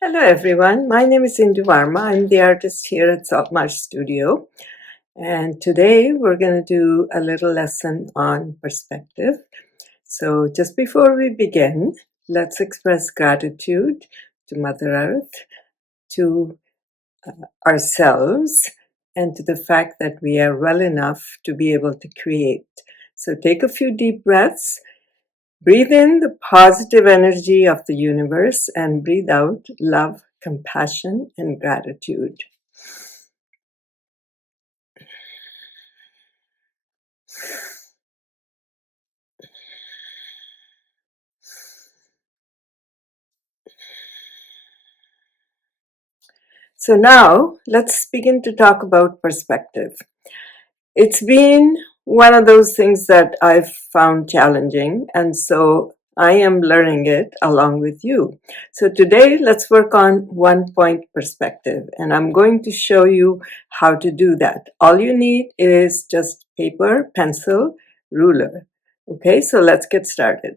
Hello everyone, my name is Indu Varma. I'm the artist here at Saltmarsh Studio, and today we're going to do a little lesson on perspective. So just before we begin, let's express gratitude to Mother Earth, to ourselves, and to the fact that we are well enough to be able to create. So take a few deep breaths. Breathe in the positive energy of the universe and breathe out love, compassion, and gratitude. So now let's begin to talk about perspective. It's been one of those things that I've found challenging, and so I am learning it along with you. So today, let's work on 1-point perspective, and I'm going to show you how to do that. All you need is just paper, pencil, ruler. Okay, so let's get started.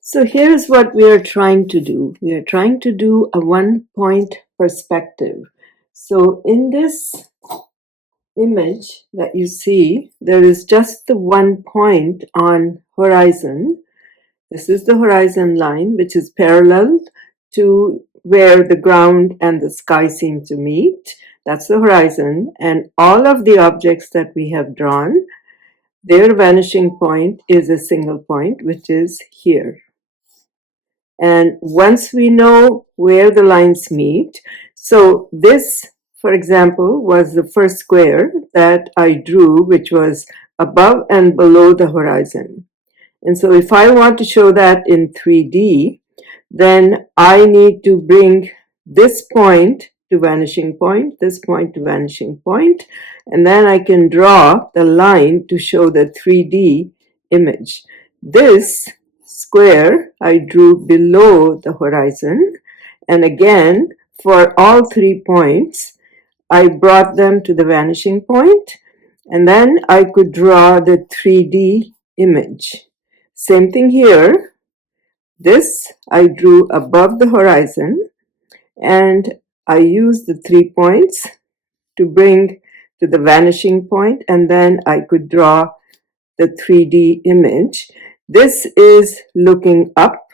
So here's what we are trying to do. We are trying to do a 1-point perspective. So in this image that you see, there is just the 1 point on horizon. This is the horizon line, which is parallel to where the ground and the sky seem to meet. That's the horizon. And all of the objects that we have drawn, their vanishing point is a single point, which is here. And once we know where the lines meet, so this, for example, was the first square that I drew, which was above and below the horizon. And so if I want to show that in 3D, then I need to bring this point to vanishing point, this point to vanishing point, and then I can draw the line to show the 3D image. This square I drew below the horizon, and again, for all 3 points, I brought them to the vanishing point, and then I could draw the 3D image. Same thing here. This I drew above the horizon, and I used the 3 points to bring to the vanishing point, and then I could draw the 3D image. This is looking up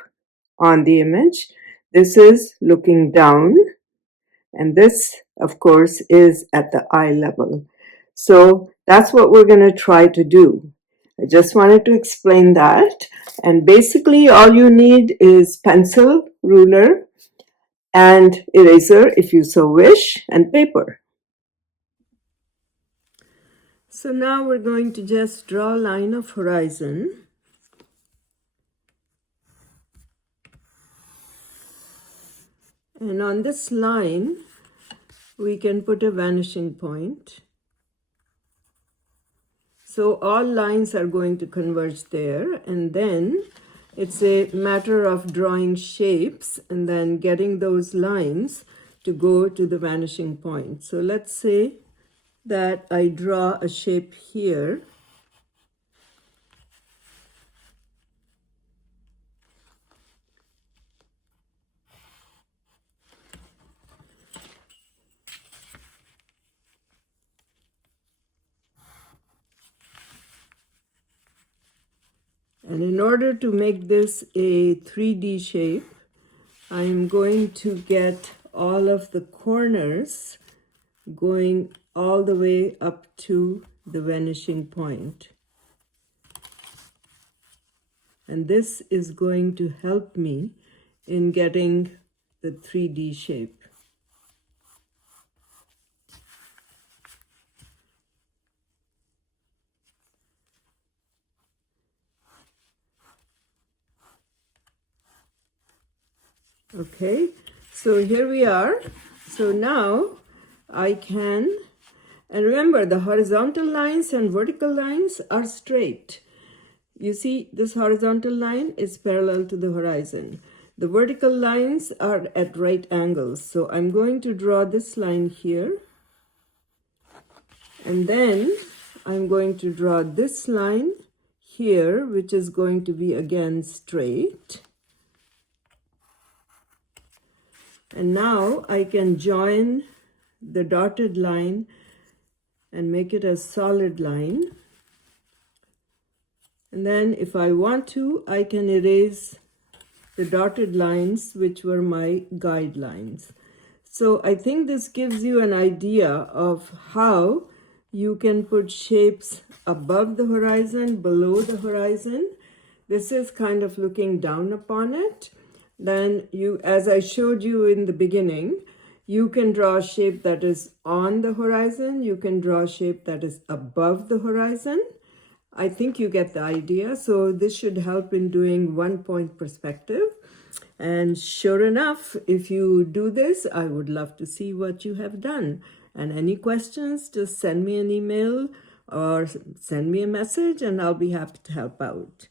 on the image. This is looking down, and this, of course, is at the eye level. So that's what we're going to try to do. I just wanted to explain that. And basically, all you need is pencil, ruler, and eraser, if you so wish, and paper. So now we're going to just draw a line of horizon. And on this line, we can put a vanishing point. So all lines are going to converge there, and then it's a matter of drawing shapes and then getting those lines to go to the vanishing point. So let's say that I draw a shape here. And in order to make this a 3D shape, I'm going to get all of the corners going all the way up to the vanishing point. And this is going to help me in getting the 3D shape. Okay, so here we are. So now I can, and remember the horizontal lines and vertical lines are straight. You see this horizontal line is parallel to the horizon. The vertical lines are at right angles. So I'm going to draw this line here. And then I'm going to draw this line here, which is going to be again straight. And now I can join the dotted line and make it a solid line. And then if I want to, I can erase the dotted lines, which were my guidelines. So I think this gives you an idea of how you can put shapes above the horizon, below the horizon. This is kind of looking down upon it. Then you, as I showed you in the beginning, you can draw a shape that is on the horizon. You can draw a shape that is above the horizon. I think you get the idea. So this should help in doing 1-point perspective. And sure enough, if you do this, I would love to see what you have done. And any questions, just send me an email or send me a message and I'll be happy to help out.